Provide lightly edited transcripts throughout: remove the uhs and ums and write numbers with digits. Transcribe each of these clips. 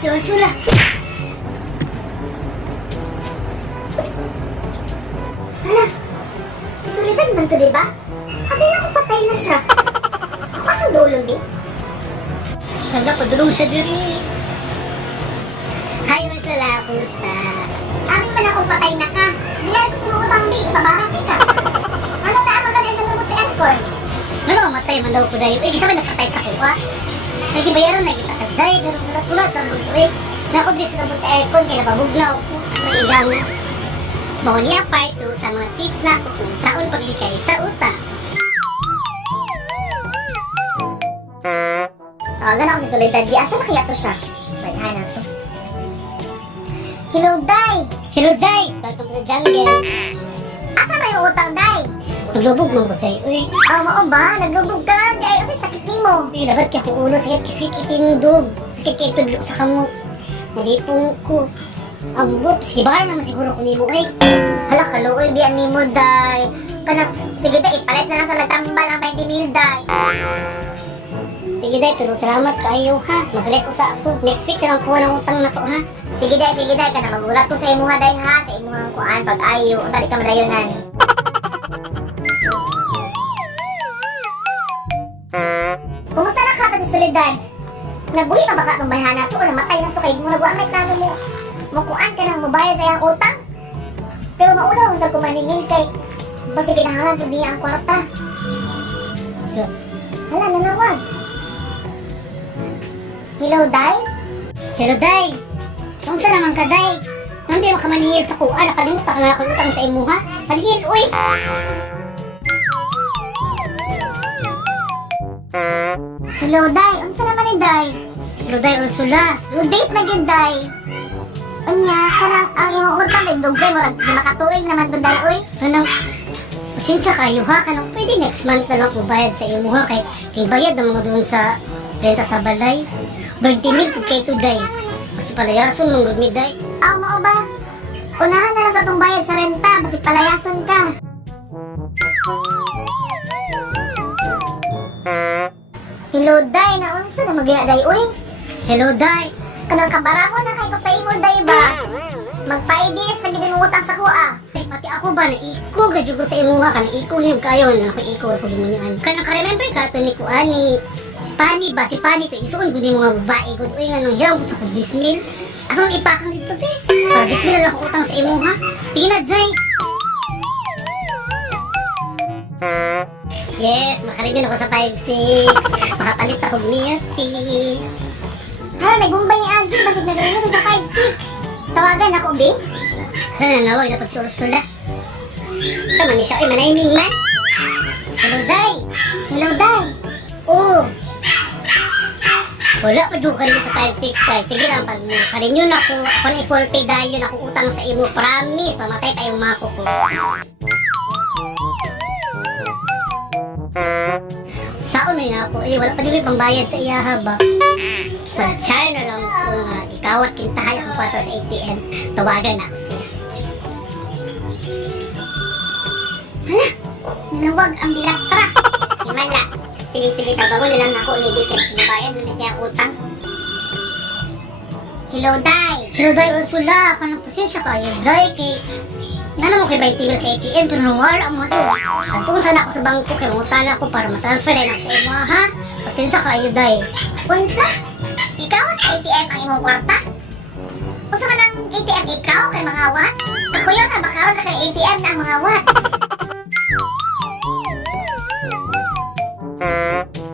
Si Ursula. Hala, si Soledad man to, diba? Habi na ako patay na siya. Ako ang dulong, di? Hala, padulong siya diri. Hi, Ursula. Kumusta? Amin man akong patay na ka. Nilala ko sa mga utang, di. Ipabaraki ka. Ano na ako ka din sa lumot si Ancor? Ano, matay man daw ko dayo. Eh, isa ba napatay sa kuha? Nagibayaran na kita kasday. Ganun ulat-ulat ang dito eh. Nakod din sa sa aircon, kaya nababugnaw ko. May igang na. Mao niya part 2 sa mga tips na ako kung saan paglikay sa utang. Tawagan ako si Soledad. Di asa na kaya to siya? Pwedhan na to. Hello, Day! Hello, Jai! Welcome to the jungle. Asa may utang, Day? Naglubog mo ko sa'yo. Uy, Mao ba? Naglubog ka? Di ay, sakit ni mo. labat ka ko ulo. Sakit itindog. Sakit kayo tudlo sa kamo. Nalipong ko. Ang bup, sige ba naman siguro ko nimo eh. Hala, kaluoy, biyan ni mo, Day. Sige, Day, ipalit na lang sa nagtambal ang 20,000, Day. Sige, Day, pero salamat kayo ha. Mag-rest ko sa ako. Next week na lang kuha ng utang na to ha. Sige, Day, kana magulat ko sa imuha, Day, ha? Sa imuhang kuan, pag-ayo. Ang tali ka madayonan. Kumusta na ka si Soledad? Nabuhi pa baka itong bayhan na to o namatay na to kay murag wa may plano mo. Mukuan ka nang mabayad sa iyang utang. Pero mauna mo sa kumaningin kay basta kinahanglan po niya ang kwarta. Hala, nanawag. Hello, Day? Hello, Day. Kamusta naman ka, Day? Nang di makamaningil sa kuha, nakalimutan ka na ako utang sa imo ha. Halingin, uy! Hello, Day. Unsa naman ni Day? Hello, Day Ursula. Date na gyud, Day. Unya, kanang ang imong utang kay dugay mo di makatuig naman to, Day, oy. Kanang, pasensya kayo ha. Kanang pwede next month na lang ko bayad sa imo ha. Kay bayad na mga doon sa renta sa balay. 20,000 kung kayo to, Day. Basta palayason mong gagmid, Day. Mao ba? Unahan na lang sa itong bayad sa renta, basi palayason ka. Hello, Day. Naunsa na magaya, Day, oy. Hello, Day. Kanang kabaramo na kay ko sa imo, Day, ba? Mag 5 years na gid mo utang sa kuha. Ay, pati ako ba, naiko gadyo ko sa imo ha. Kanang iko niyo kayo. Naku-iko ako limunyan. Kanang ka-remember ka to ni Kuani. Pani ba? Si Pani to. Isuon ko din mga babae ko. Uy, nga nang hirang ko sa kujismil. Ako nang ipakang dito, be. Kujismil na lang ako utang sa imo, ha? Sige na, Zay. Yes, makarigin ako sa 5-6. Makapalit ako milk. Hala, nagbumbay ni Angie, basig na rin sa 5-6. Tawagan ako, be. Hala, nanawag na pag sula-sula. Sama ni siya. Uy, manahiming man. Hello, Zay. Hello, Day. Oh. Wala pa doon ka rin sa 565. Sige lang, pag karinyo na ako, ako na i-full pay dahil yun ako utang sa imo. Promise, mamatay pa yung mako ko. Saan na ako? Eh, wala pa din pang bayad sa iyaha ba? Sa char na lang kung ikaw at kintahan akong kwarto sa ATM, tawagan na ako siya. Hala, nanawag ang bilatra. Himala. Sige, tabago na lang ako ulit dito. Sinabayan na niya utang. Hello, Day. Hello, Day Ursula. Kanang pasensya kayo, Day. Kay nana mo kay 20 sa ATM, pero nawala mo ito. Nagtungon sana ako sa bangko, kaya umutan ako para matransfer na sa imo, ha? Pasensya kayo, Day. Unsa? Ikaw at ATM ang imong kwarta? Unsa ka ng ATM ikaw kay mga wat? Ako yun na bakaw na kay ATM na ang mga wat.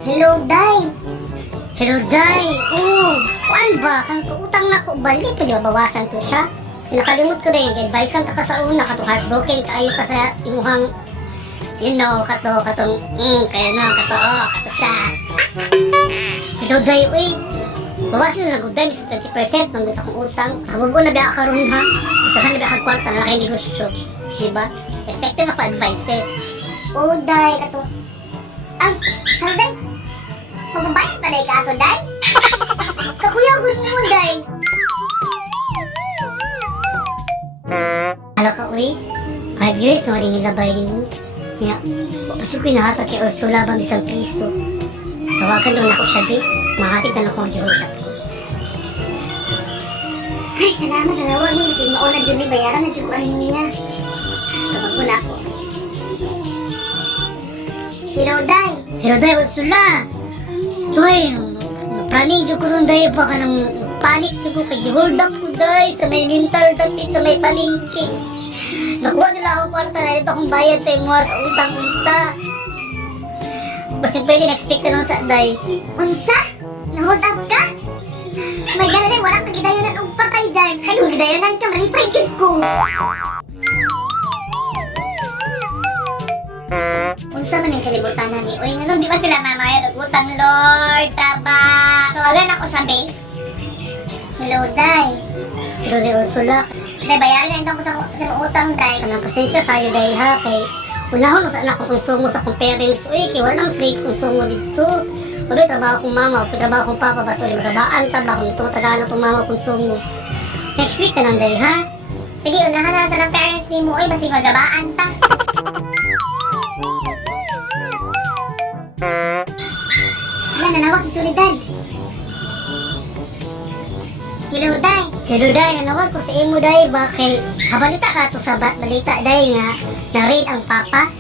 Hello, Day. Hello, Day. Oh, kuan ba? Kung utang na ko, balik pa di ba bawasan to siya? Kasi nakalimot ko rin, advice ka sa una, katong heartbroken kayo ka sa imuhang, you know, katong, kaya na, kato siya. Hello, Day, uy. Bawasan na lang, good time, 20% nung sa kong utang. Habubo na biya ka ron, ha? Isa ka na biya kagkwarta na kayo negosyo. Diba? Effective ako advices. Oh, Day. Katong... Ay, hala, Day. Magbabayad pa, Day, ka ato, Day? Kakuyaw ko niyo, Day. Hala ka, uy. 5 years na rin nilabay mo. Kaya, patsyo ko inahatag kay Ursula ba isang piso. Tawagan naman ako siya, babe. Mahatid na lang ako ang gihulat ko. Ay, salamat na nawag mo. Kasi mauna dyan ni bayaran na dyan ko ano niya. Kapag ko na ako. Hello, Day. Pero dahil wala sila. Joy, praning dyan ko nun dahil baka nang panic dyan ko kay hold up ko dahil sa may mental dati sa may palingki. Nakuha nila ako kwarta na ito akong bayad sa imo sa utang-unta. Basta pwede na-expect na lang sa day. Unsa? Na-hold up ka? May gano'n din, walang kagidayonan og patay dyan. Ay, kung gidayonan ka, maripay gid ko. Unsa man ang kalibutan na ni? Uy, ano, di ba sila mamayad og utang, Lord? Taba! Tawagan ako siya, babe. Hello, Day. Pero dahil wala sila. Day, bayarin na itong sa mga utang, Day. Kanang pasensya kayo dahil ha kay unahon sa anak ko konsumo sa akong parents. Uy, kay walang slave konsumo dito. Sabi, trabaho akong mama, o trabaho akong papa, basta ulit magabaan, trabaho nito, tagaan itong mama konsumo. Next week na lang dahil ha. Sige, unahan na sa ng parents ni mo. Uy, basi magabaan ta. Wala, nanawag si Soledad. Hello, Day. Hello day, nanawag ko sa imo day ba kay kabalita ka to sa balita day nga na-raid ang papa.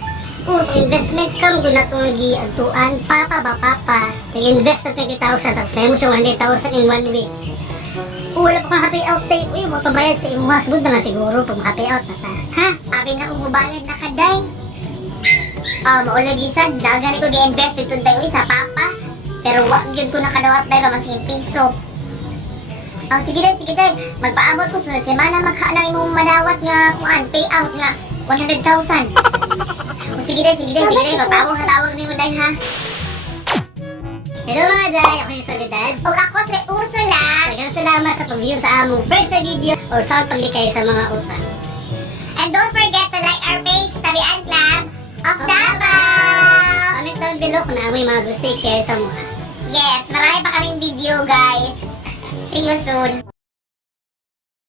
Investment ka mo na itong giagtuan. Papa ba papa? Nag-invest na 20,000 tapos na mo siya 100,000 in 1 week. Wala pa kang happy out tayo. Uy, magpabayad sa imo. Hasbud na nga siguro pag happy out na ta. Ha? Abi na kung mubalad na ka, Day. Maulagisag, dagan ko gi-invest dito, Day, uy, sa papa. Pero wag yun ko nakadawat, Day, pamasing piso. Sige, Day. Magpaabot ko sunod semana maghaanay mong madawat nga payout nga 100,000. Sige, Day. Magpaabot sa tawag ni mo, Day, ha? Hello mga day, ako si Soledad. O ako si Ursula. Daghang salamat sa pag-view sa among first na video or sa paglikay sa mga utang. And don't forget to like our page, Tabian Club of Davao. Comment down below kung naamoy mga gusto i-share sa mga. Yes, marami pa kaming video, guys. See you soon.